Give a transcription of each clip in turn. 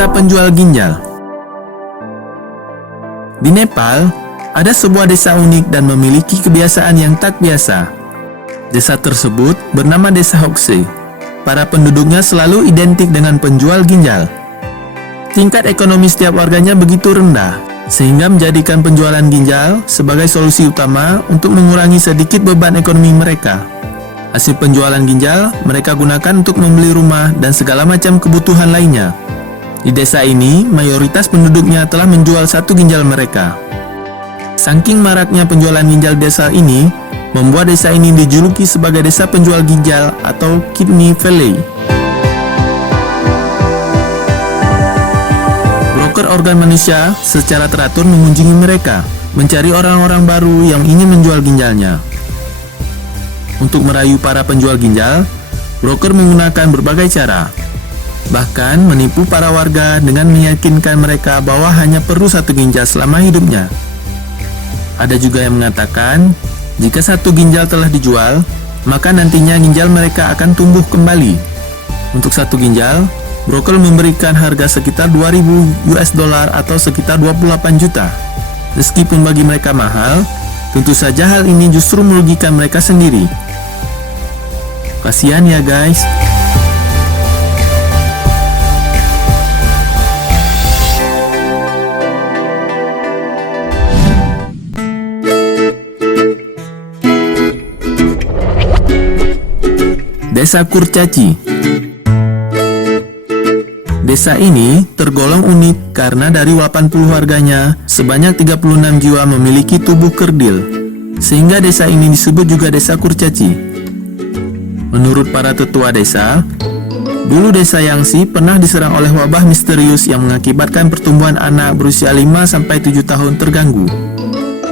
Desa penjual ginjal. Di Nepal, ada sebuah desa unik dan memiliki kebiasaan yang tak biasa. Desa tersebut bernama Desa Hoxie. Para penduduknya selalu identik dengan penjual ginjal. Tingkat ekonomi setiap warganya begitu rendah, sehingga menjadikan penjualan ginjal sebagai solusi utama untuk mengurangi sedikit beban ekonomi mereka. Hasil penjualan ginjal mereka gunakan untuk membeli rumah dan segala macam kebutuhan lainnya. Di desa ini, mayoritas penduduknya telah menjual satu ginjal mereka. Saking maraknya penjualan ginjal desa ini, membuat desa ini dijuluki sebagai desa penjual ginjal atau Kidney Valley. Broker organ manusia secara teratur mengunjungi mereka, mencari orang-orang baru yang ingin menjual ginjalnya. Untuk merayu para penjual ginjal, broker menggunakan berbagai cara. Bahkan menipu para warga dengan meyakinkan mereka bahwa hanya perlu satu ginjal selama hidupnya. Ada juga yang mengatakan, jika satu ginjal telah dijual, maka nantinya ginjal mereka akan tumbuh kembali. Untuk satu ginjal, broker memberikan harga sekitar 2.000 US dollar atau sekitar 28 juta. Meskipun bagi mereka mahal, tentu saja hal ini justru merugikan mereka sendiri. Kasihan ya guys. Desa Kurcaci. Desa ini tergolong unik karena dari 80 warganya, sebanyak 36 jiwa memiliki tubuh kerdil, sehingga desa ini disebut juga Desa Kurcaci. Menurut para tetua desa, dulu desa Yangsi pernah diserang oleh wabah misterius yang mengakibatkan pertumbuhan anak berusia 5-7 tahun terganggu.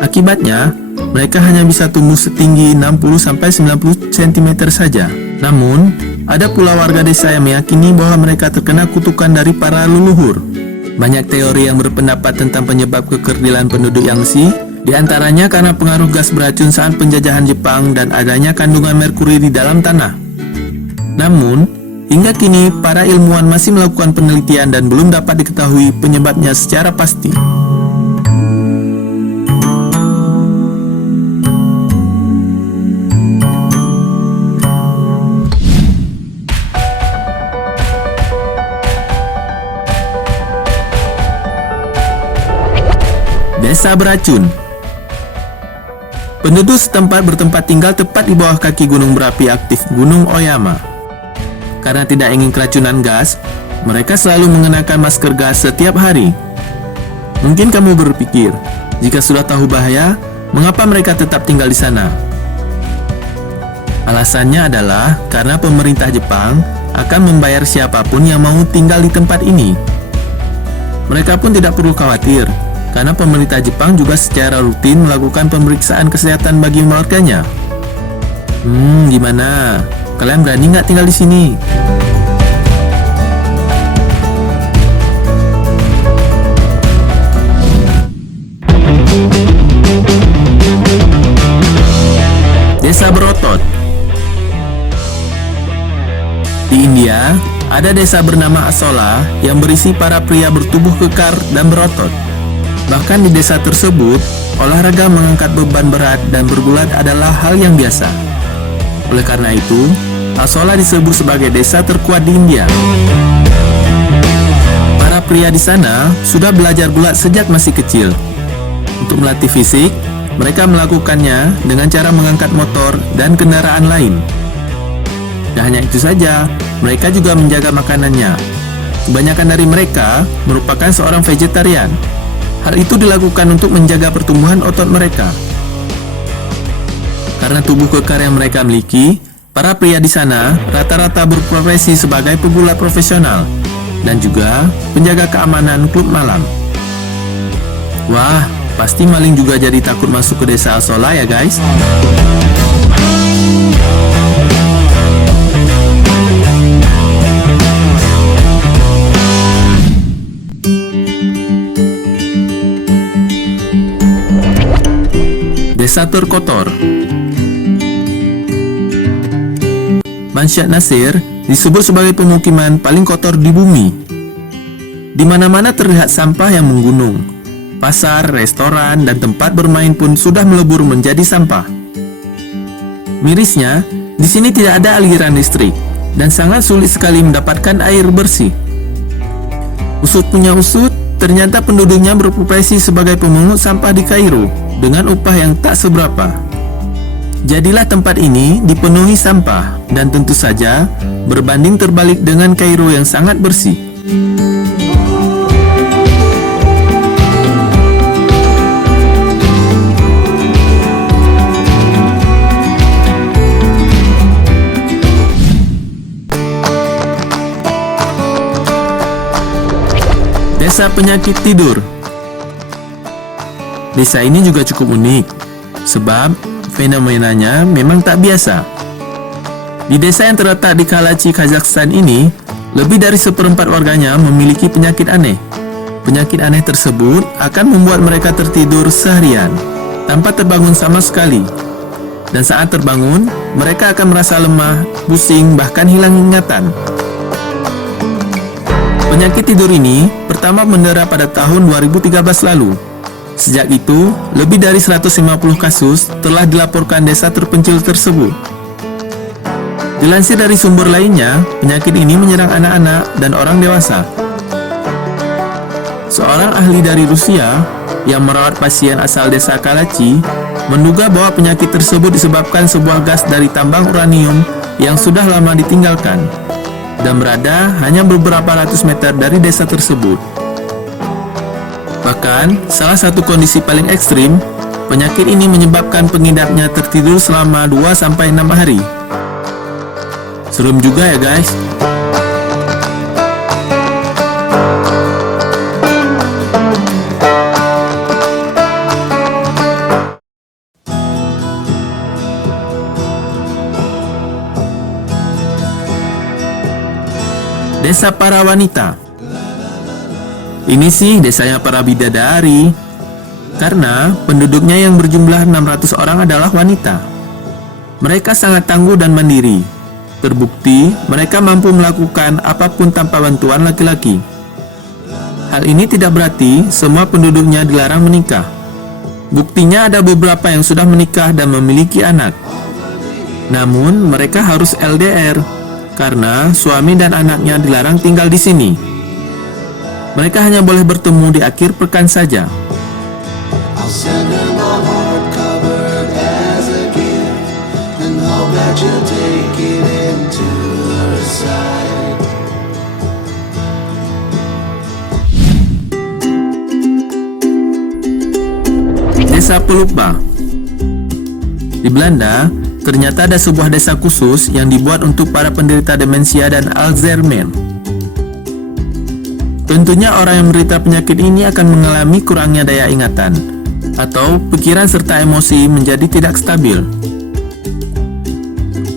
Akibatnya, mereka hanya bisa tumbuh setinggi 60-90 cm saja. Namun, ada pula warga desa yang meyakini bahwa mereka terkena kutukan dari para leluhur. Banyak teori yang berpendapat tentang penyebab kekerdilan penduduk Yangsi, di antaranya karena pengaruh gas beracun saat penjajahan Jepang dan adanya kandungan merkuri di dalam tanah. Namun, hingga kini para ilmuwan masih melakukan penelitian dan belum dapat diketahui penyebabnya secara pasti. Desa beracun. Penduduk setempat bertempat tinggal tepat di bawah kaki gunung berapi aktif Gunung Oyama. Karena tidak ingin keracunan gas, mereka selalu mengenakan masker gas setiap hari. Mungkin kamu berpikir, jika sudah tahu bahaya, mengapa mereka tetap tinggal di sana? Alasannya adalah karena pemerintah Jepang akan membayar siapapun yang mau tinggal di tempat ini. Mereka pun tidak perlu khawatir, karena pemerintah Jepang juga secara rutin melakukan pemeriksaan kesehatan bagi warganya. Gimana? Kalian berani nggak tinggal di sini? Desa berotot. Di India, ada desa bernama Asola yang berisi para pria bertubuh kekar dan berotot. Bahkan di desa tersebut, olahraga mengangkat beban berat dan bergulat adalah hal yang biasa. Oleh karena itu, Asola disebut sebagai desa terkuat di India. Para pria di sana sudah belajar gulat sejak masih kecil. Untuk melatih fisik, mereka melakukannya dengan cara mengangkat motor dan kendaraan lain. Dan hanya itu saja, mereka juga menjaga makanannya. Kebanyakan dari mereka merupakan seorang vegetarian. Hal itu dilakukan untuk menjaga pertumbuhan otot mereka. Karena tubuh kekar yang mereka miliki, para pria di sana rata-rata berprofesi sebagai pegulat profesional dan juga penjaga keamanan klub malam. Wah, pasti maling juga jadi takut masuk ke desa Asola ya guys. Desa terkotor. Bansyat Nasir disebut sebagai pemukiman paling kotor di bumi. Di mana-mana terlihat sampah yang menggunung. Pasar, restoran, dan tempat bermain pun sudah melebur menjadi sampah. Mirisnya, di sini tidak ada aliran listrik dan sangat sulit sekali mendapatkan air bersih. Usut punya usut, ternyata penduduknya berprofesi sebagai pemungut sampah di Kairo dengan upah yang tak seberapa. Jadilah tempat ini dipenuhi sampah dan tentu saja berbanding terbalik dengan Kairo yang sangat bersih. Desa penyakit tidur. Desa ini juga cukup unik, sebab fenomenanya memang tak biasa. Di desa yang terletak di Kalachi, Kazakhstan ini, lebih dari 1/4 warganya memiliki penyakit aneh. Penyakit aneh tersebut akan membuat mereka tertidur seharian, tanpa terbangun sama sekali. Dan saat terbangun, mereka akan merasa lemah, pusing, bahkan hilang ingatan. Penyakit tidur ini pertama mendera pada tahun 2013 lalu. Sejak itu, lebih dari 150 kasus telah dilaporkan desa terpencil tersebut. Dilansir dari sumber lainnya, penyakit ini menyerang anak-anak dan orang dewasa. Seorang ahli dari Rusia yang merawat pasien asal desa Kalachi menduga bahwa penyakit tersebut disebabkan sebuah gas dari tambang uranium yang sudah lama ditinggalkan dan berada hanya beberapa ratus meter dari desa tersebut. Bahkan, salah satu kondisi paling ekstrim, penyakit ini menyebabkan pengidapnya tertidur selama 2-6 hari. Serem juga ya guys. Desa para wanita. Ini sih desanya para bidadari, karena penduduknya yang berjumlah 600 orang adalah wanita. Mereka sangat tangguh dan mandiri. Terbukti mereka mampu melakukan apapun tanpa bantuan laki-laki. Hal ini tidak berarti semua penduduknya dilarang menikah. Buktinya ada beberapa yang sudah menikah dan memiliki anak. Namun mereka harus LDR karena suami dan anaknya dilarang tinggal di sini. Mereka hanya boleh bertemu di akhir pekan saja. Desa Pelupa. Di Belanda, ternyata ada sebuah desa khusus yang dibuat untuk para penderita demensia dan Alzheimer. Tentunya orang yang menderita penyakit ini akan mengalami kurangnya daya ingatan atau pikiran serta emosi menjadi tidak stabil.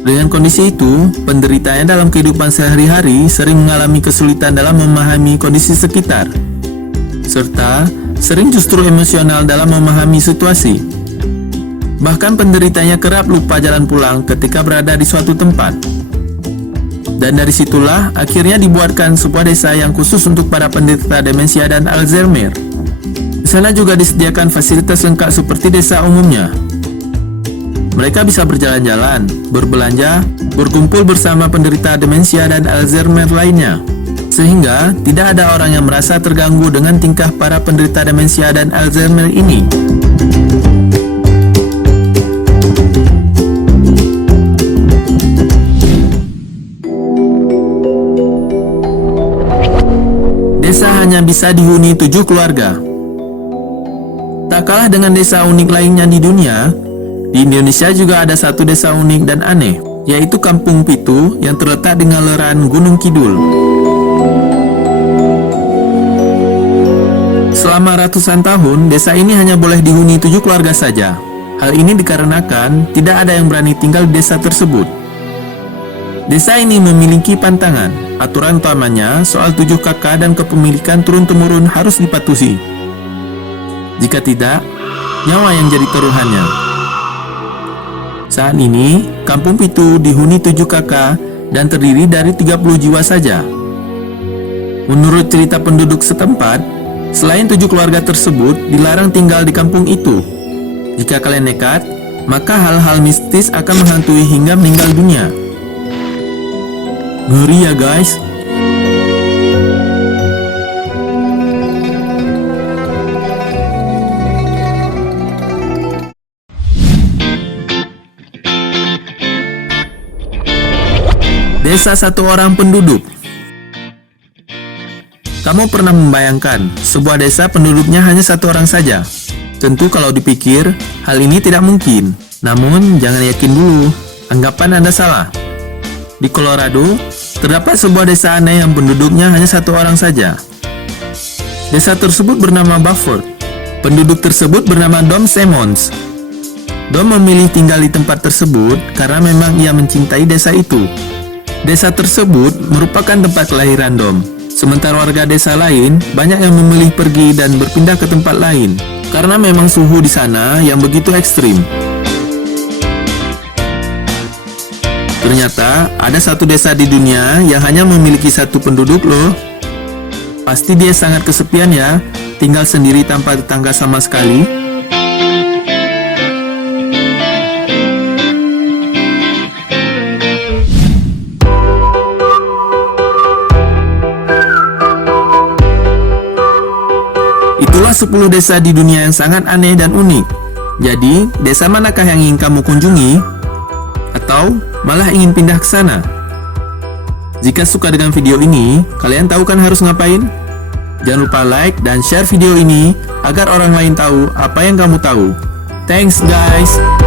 Dengan kondisi itu, penderitanya dalam kehidupan sehari-hari sering mengalami kesulitan dalam memahami kondisi sekitar, serta sering justru emosional dalam memahami situasi. Bahkan penderitanya kerap lupa jalan pulang ketika berada di suatu tempat. Dan dari situlah akhirnya dibuatkan sebuah desa yang khusus untuk para penderita demensia dan Alzheimer. Di sana juga disediakan fasilitas lengkap seperti desa umumnya. Mereka bisa berjalan-jalan, berbelanja, berkumpul bersama penderita demensia dan Alzheimer lainnya. Sehingga tidak ada orang yang merasa terganggu dengan tingkah para penderita demensia dan Alzheimer ini. Desa hanya bisa dihuni 7 keluarga. Tak kalah dengan desa unik lainnya di dunia, di Indonesia juga ada satu desa unik dan aneh, yaitu Kampung Pitu yang terletak di ngaleran Gunung Kidul. Selama ratusan tahun, desa ini hanya boleh dihuni 7 keluarga saja. Hal ini dikarenakan tidak ada yang berani tinggal di desa tersebut. Desa ini memiliki pantangan. Aturan utamanya soal 7 kakak dan kepemilikan turun-temurun harus dipatuhi. Jika tidak, nyawa yang jadi taruhannya. Saat ini, Kampung Pitu dihuni 7 kakak dan terdiri dari 30 jiwa saja. Menurut cerita penduduk setempat, selain 7 keluarga tersebut dilarang tinggal di kampung itu. Jika kalian nekat, maka hal-hal mistis akan menghantui hingga meninggal dunia. Ngeri ya guys. Desa satu orang penduduk. Kamu pernah membayangkan sebuah desa penduduknya hanya satu orang saja? Tentu kalau dipikir, hal ini tidak mungkin. Namun, jangan yakin dulu, anggapan Anda salah. Di Colorado, terdapat sebuah desa aneh yang penduduknya hanya satu orang saja. Desa tersebut bernama Beaufort. Penduduk tersebut bernama Dom Simmons. Dom memilih tinggal di tempat tersebut karena memang ia mencintai desa itu. Desa tersebut merupakan tempat kelahiran Dom. Sementara warga desa lain banyak yang memilih pergi dan berpindah ke tempat lain karena memang suhu di sana yang begitu ekstrim. Ternyata ada satu desa di dunia yang hanya memiliki satu penduduk loh. Pasti dia sangat kesepian ya, tinggal sendiri tanpa tetangga sama sekali. Itulah 10 desa di dunia yang sangat aneh dan unik. Jadi, desa manakah yang ingin kamu kunjungi? Atau malah ingin pindah ke sana? Jika suka dengan video ini, kalian tahu kan harus ngapain? Jangan lupa like dan share video ini agar orang lain tahu apa yang kamu tahu. Thanks guys!